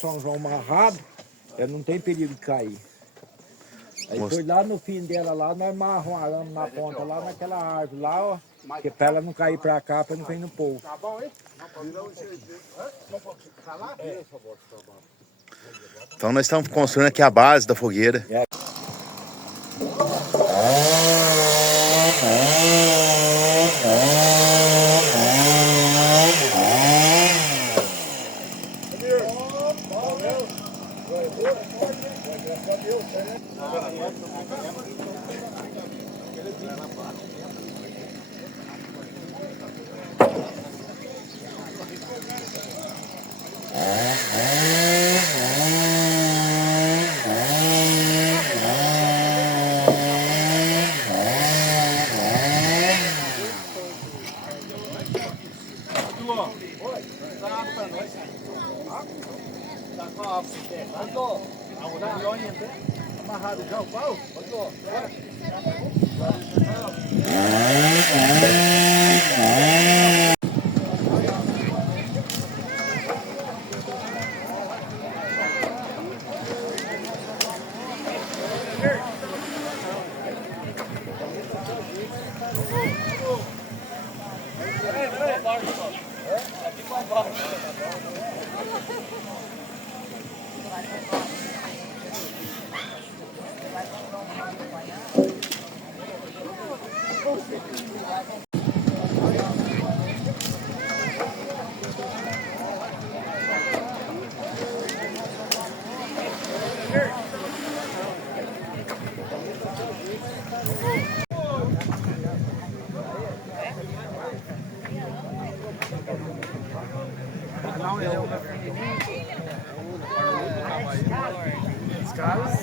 de São João amarrado, ela não tem perigo de cair. Aí foi lá no fim dela, lá, nós amarramos um arame na ponta, lá naquela árvore, lá, ó. Que é pra ela não cair pra cá, pra não cair no povo. Tá bom, hein? Então nós estamos construindo aqui a base da fogueira. Amarrado já o pau? Não, é o pequenininho. Os caras